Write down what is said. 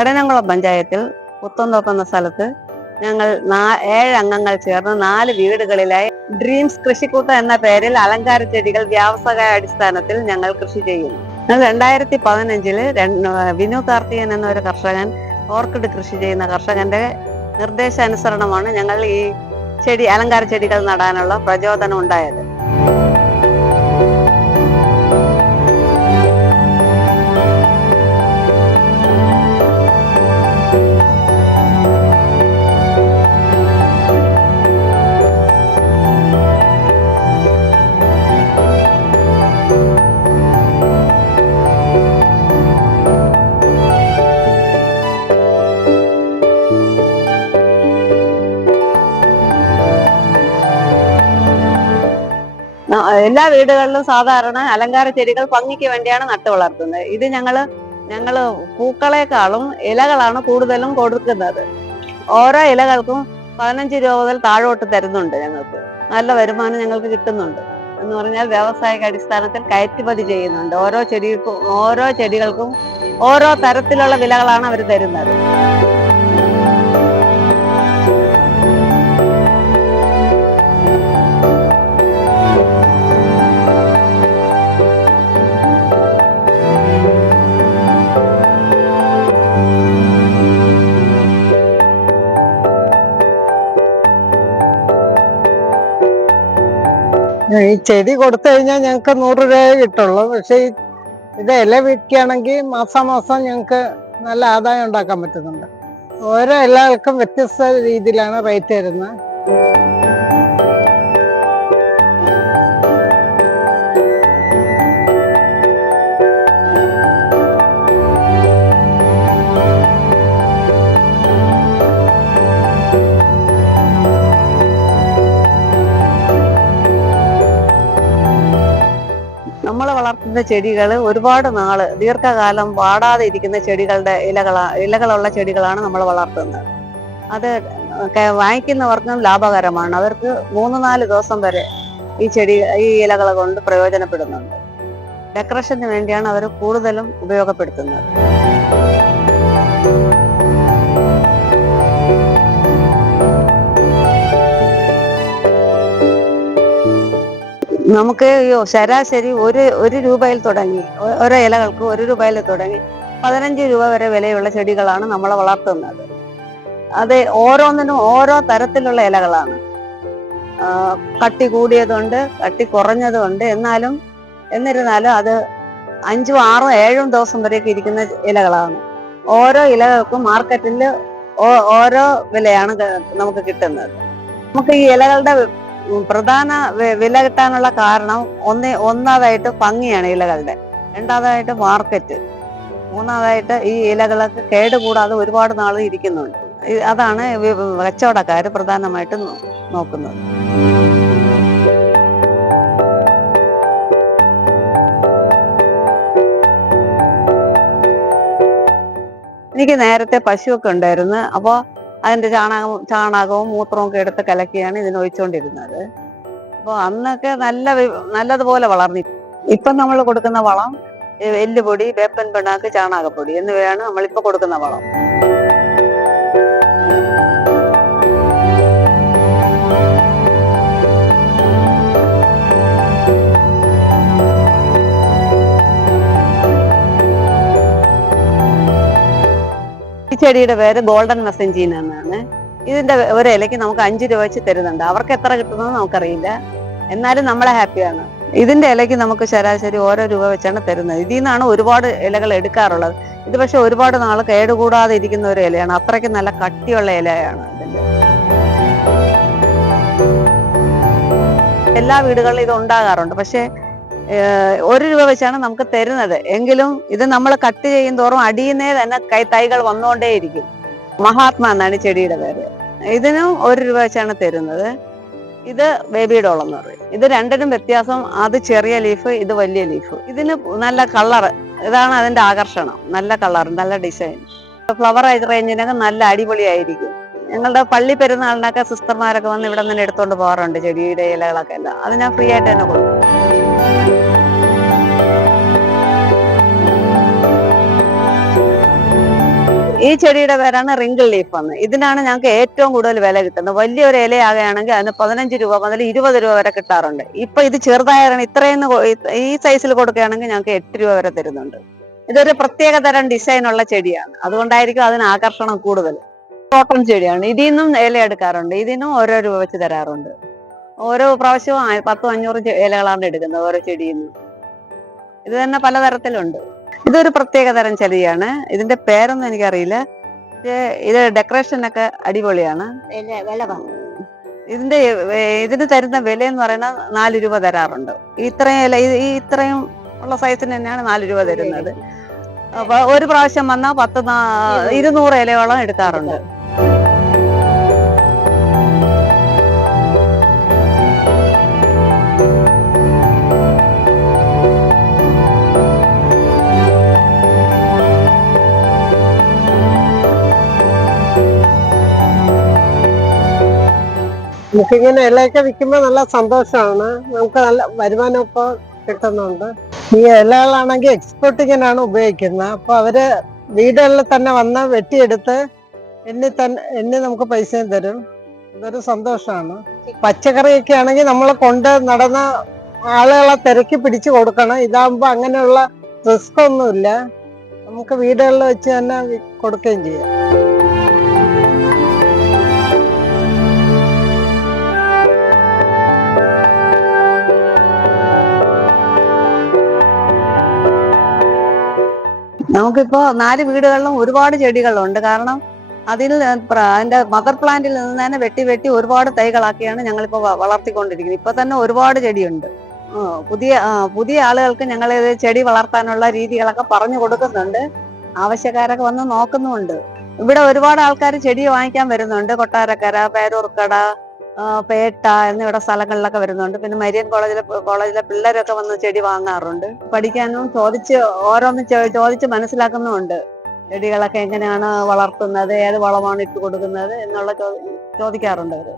കടനംകുളം പഞ്ചായത്തിൽ പുത്തൻതോപ്പ് എന്ന സ്ഥലത്ത് ഞങ്ങൾ 7 അംഗങ്ങൾ ചേർന്ന് 4 വീടുകളിലായി ഡ്രീംസ് കൃഷിക്കൂട്ടം എന്ന പേരിൽ അലങ്കാര ചെടികൾ വ്യാവസായിക അടിസ്ഥാനത്തിൽ ഞങ്ങൾ കൃഷി ചെയ്യുന്നു. 2015 വിനു കാർത്തികൻ എന്ന ഒരു കർഷകൻ ഓർക്കിഡ് കൃഷി ചെയ്യുന്ന കർഷകന്റെ നിർദ്ദേശാനുസരണമാണ് ഞങ്ങൾ ഈ അലങ്കാര ചെടികൾ നടാനുള്ള പ്രചോദനം ഉണ്ടായത്. എല്ലാ വീടുകളിലും സാധാരണ അലങ്കാര ചെടികൾ ഭംഗിക്ക് വേണ്ടിയാണ് നട്ടു വളർത്തുന്നത്. ഇത് ഞങ്ങള് പൂക്കളെക്കാളും ഇലകളാണ് കൂടുതലും കൊടുക്കുന്നത്. ഓരോ ഇലകൾക്കും 15 രൂപ മുതൽ താഴോട്ട് തരുന്നുണ്ട്. ഞങ്ങൾക്ക് നല്ല വരുമാനം ഞങ്ങൾക്ക് കിട്ടുന്നുണ്ട്. എന്ന് പറഞ്ഞാൽ വ്യാവസായിക അടിസ്ഥാനത്തിൽ കയറ്റുമതി ചെയ്യുന്നുണ്ട്. ഓരോ ചെടികൾക്കും ഓരോ തരത്തിലുള്ള വിലകളാണ് അവർ തരുന്നത്. ഈ ചെടി കൊടുത്തു കഴിഞ്ഞാൽ ഞങ്ങൾക്ക് 100 രൂപയെ കിട്ടുള്ളൂ. പക്ഷെ ഇത് ഇല വിൽക്കുകയാണെങ്കിൽ മാസാമാസം ഞങ്ങൾക്ക് നല്ല ആദായം ഉണ്ടാക്കാൻ പറ്റുന്നുണ്ട്. ഓരോ ഇലകൾക്കും വ്യത്യസ്ത രീതിയിലാണ് റേറ്റ് വരുന്നത്. നമ്മൾ വളർത്തുന്ന ചെടികൾ ഒരുപാട് നാള് ദീർഘകാലം വാടാതെ ഇരിക്കുന്ന ഇലകളുള്ള ചെടികളാണ് നമ്മൾ വളർത്തുന്നത്. അത് വാങ്ങിക്കുന്നവർക്കും ലാഭകരമാണ്. അവർക്ക് 3-4 ദിവസം വരെ ഈ ഇലകൾ കൊണ്ട് പ്രയോജനപ്പെടുന്നുണ്ട്. ഡെക്കറേഷന് വേണ്ടിയാണ് അവർ കൂടുതലും ഉപയോഗപ്പെടുത്തുന്നത്. നമുക്ക് ശരാശരി ഒരു രൂപയിൽ തുടങ്ങി, ഓരോ ഇലകൾക്ക് 1 രൂപയിൽ തുടങ്ങി 15 രൂപ വരെ വിലയുള്ള ചെടികളാണ് നമ്മൾ വളർത്തുന്നത്. അത് ഓരോന്നിനും ഓരോ തരത്തിലുള്ള ഇലകളാണ്. കട്ടി കൂടിയതുണ്ട്, കട്ടി കുറഞ്ഞതുണ്ട്. എന്നിരുന്നാലും അത് 5, 6, 7 ദിവസം വരെയൊക്കെ ഇരിക്കുന്ന ഇലകളാണ്. ഓരോ ഇലകൾക്കും മാർക്കറ്റിൽ ഓരോ വിലയാണ് നമുക്ക് കിട്ടുന്നത്. നമുക്ക് ഈ ഇലകളുടെ പ്രധാന വില കിട്ടാനുള്ള കാരണം ഒന്നാമതായിട്ട് ഭംഗിയാണ് ഇലകളുടെ, രണ്ടാമതായിട്ട് മാർക്കറ്റ്, മൂന്നാമതായിട്ട് ഈ ഇലകളൊക്കെ കേടുകൂടാതെ ഒരുപാട് നാൾ ഇരിക്കുന്നുണ്ട്. അതാണ് കച്ചവടക്കാർ പ്രധാനമായിട്ടും നോക്കുന്നത്. എനിക്ക് നേരത്തെ പശുവൊക്കെ ഉണ്ടായിരുന്നു. അപ്പോൾ അതിന്റെ ചാണകവും മൂത്രവും ഒക്കെ എടുത്ത് കലക്കിയാണ് ഇതിന് ഒഴിച്ചുകൊണ്ടിരുന്നത്. അപ്പോൾ അന്നൊക്കെ നല്ലതുപോലെ വളർന്നി. ഇപ്പം നമ്മൾ കൊടുക്കുന്ന വളം എല്ലുപൊടി, വേപ്പൻ പിണ്ണാക്ക്, ചാണകപ്പൊടി എന്നിവയാണ് നമ്മളിപ്പോ കൊടുക്കുന്ന വളം. ഈ ചെടിയുടെ പേര് ഗോൾഡൻ മെസഞ്ചീന എന്നാണ്. ഇതിന്റെ ഒരു ഇലയ്ക്ക് നമുക്ക് 5 രൂപ വെച്ച് തരുന്നുണ്ട്. അവർക്ക് എത്ര കിട്ടുന്നത് നമുക്കറിയില്ല, എന്നാലും നമ്മളെ ഹാപ്പിയാണ്. ഇതിന്റെ ഇലയ്ക്ക് നമുക്ക് ശരാശരി ഓരോ രൂപ വെച്ചാണ് തരുന്നത്. ഇതിൽ നിന്നാണ് ഒരുപാട് ഇലകൾ എടുക്കാറുള്ളത്. ഇത് പക്ഷെ ഒരുപാട് നാൾ കേടുകൂടാതെ ഇരിക്കുന്ന ഒരു ഇലയാണ്. അത്രയ്ക്ക് നല്ല കട്ടിയുള്ള ഇലയാണ് ഇതിന്റെ. എല്ലാ വീടുകളിലും ഇത് ഉണ്ടാകാറുണ്ട്. പക്ഷെ 1 രൂപ വെച്ചാണ് നമുക്ക് തരുന്നത്. എങ്കിലും ഇത് നമ്മൾ കട്ട് ചെയ്യും തോറും അടിയുന്നേ തന്നെ തൈകൾ വന്നുകൊണ്ടേയിരിക്കും. മഹാത്മാ എന്നാണ് ചെടിയുടെ പേര്. ഇതിനും 1 രൂപ വെച്ചാണ് തരുന്നത്. ഇത് ബേബി ഡോൾ എന്ന് പറയും. ഇത് രണ്ടിനും വ്യത്യാസം, അത് ചെറിയ ലീഫ്, ഇത് വലിയ ലീഫ്. ഇതിന് നല്ല കളറ്, ഇതാണ് അതിന്റെ ആകർഷണം. നല്ല കളർ, നല്ല ഡിസൈൻ. ഫ്ലവർ റേഞ്ചിനൊക്കെ നല്ല അടിപൊളിയായിരിക്കും. ഞങ്ങളുടെ പള്ളി പെരുന്നാളിനൊക്കെ സിസ്റ്റർമാരൊക്കെ വന്ന് ഇവിടെ നിന്ന് എടുത്തോണ്ട് പോകാറുണ്ട് ചെടിയുടെ ഇലകളൊക്കെ എല്ലാം. അത് ഞാൻ ഫ്രീ ആയിട്ട് തന്നെ കൊടുക്കും. ഈ ചെടിയുടെ പേരാണ് റിങ്കിൾ ലീഫ് എന്ന്. ഇതിനാണ് ഞങ്ങൾക്ക് ഏറ്റവും കൂടുതൽ വില കിട്ടുന്നത്. വലിയൊരു ഇലയാകുകയാണെങ്കിൽ അതിന് 15 രൂപ മുതൽ 20 രൂപ വരെ കിട്ടാറുണ്ട്. ഇപ്പൊ ഇത് ചെറുതായാണ്, ഇത്രയും ഈ സൈസിൽ കൊടുക്കുകയാണെങ്കിൽ ഞങ്ങൾക്ക് 8 രൂപ വരെ തരുന്നുണ്ട്. ഇതൊരു പ്രത്യേക തരം ഡിസൈൻ ഉള്ള ചെടിയാണ്, അതുകൊണ്ടായിരിക്കും അതിന് ആകർഷണം കൂടുതൽ. കോട്ടൺ ചെടിയാണ്. ഇതിൽ നിന്നും ഇല എടുക്കാറുണ്ട്. ഇതിനും ഓരോ രൂപ വെച്ച് തരാറുണ്ട്. ഓരോ പ്രാവശ്യവും 100-500 ഇലകളാണ് എടുക്കുന്നത് ഓരോ ചെടിയിൽ നിന്നും. ഇത് തന്നെ പലതരത്തിലുണ്ട്. ഇതൊരു പ്രത്യേക തരം ചെടിയാണ്. ഇതിന്റെ പേരൊന്നും എനിക്കറിയില്ല. പക്ഷേ ഇത് ഡെക്കറേഷനൊക്കെ അടിപൊളിയാണ്. ഇതിന് തരുന്ന വില എന്ന് പറയുന്നത് 4 രൂപ തരാറുണ്ട്. ഇത്രയും ഇല, ഇത്രയും ഉള്ള സൈസിന് തന്നെയാണ് 4 രൂപ തരുന്നത്. അപ്പൊ ഒരു പ്രാവശ്യം വന്നാൽ 200 ഇലയോളം എടുക്കാറുണ്ട്. നമുക്കിങ്ങനെ ഇലയൊക്കെ വിൽക്കുമ്പോ നല്ല സന്തോഷമാണ്. നമുക്ക് നല്ല വരുമാനമൊക്കെ കിട്ടുന്നുണ്ട്. ഈ ഇലകളാണെങ്കിൽ എക്സ്പോർട്ടിങ്ങിനാണ് ഉപയോഗിക്കുന്നത്. അപ്പൊ അവര് വീടുകളിൽ തന്നെ വന്ന് വെട്ടിയെടുത്ത് എണ്ണി നമുക്ക് പൈസയും തരും. ഇതൊരു സന്തോഷമാണ്. പച്ചക്കറിയൊക്കെ ആണെങ്കിൽ നമ്മൾ കൊണ്ട് നടന്ന ആളുകളെ തിരക്കി പിടിച്ചു കൊടുക്കണം. ഇതാകുമ്പോ അങ്ങനെയുള്ള റിസ്ക് ഒന്നുമില്ല. നമുക്ക് വീടുകളിൽ വെച്ച് തന്നെ കൊടുക്കുകയും ചെയ്യാം. നമുക്കിപ്പോ 4 വീടുകളിലും ഒരുപാട് ചെടികളുണ്ട്. കാരണം അതിന്റെ മദർ പ്ലാന്റിൽ നിന്ന് തന്നെ വെട്ടി ഒരുപാട് തൈകളാക്കിയാണ് ഞങ്ങളിപ്പോ വളർത്തിക്കൊണ്ടിരിക്കുന്നത്. ഇപ്പൊ തന്നെ ഒരുപാട് ചെടിയുണ്ട്. പുതിയ ആളുകൾക്ക് ഞങ്ങൾ ചെടി വളർത്താനുള്ള രീതികളൊക്കെ പറഞ്ഞു കൊടുക്കുന്നുണ്ട്. ആവശ്യക്കാരൊക്കെ വന്ന് നോക്കുന്നുമുണ്ട്. ഇവിടെ ഒരുപാട് ആൾക്കാർ ചെടി വാങ്ങിക്കാൻ വരുന്നുണ്ട്. കൊട്ടാരക്കര, പേരൂർക്കട, പേട്ട എന്നിവിടെ സ്ഥലങ്ങളിലൊക്കെ വരുന്നുണ്ട്. പിന്നെ മരിയൻ കോളേജിലെ പിള്ളേരൊക്കെ വന്ന് ചെടി വാങ്ങാറുണ്ട്. പഠിക്കാനും ഓരോന്ന് ചോദിച്ച് മനസ്സിലാക്കുന്നുമുണ്ട്. ചെടികളൊക്കെ എങ്ങനെയാണ് വളർത്തുന്നത്, ഏത് വളമാണ് ഇട്ട് കൊടുക്കുന്നത് എന്നുള്ള ചോദിക്കാറുണ്ട് അവര്.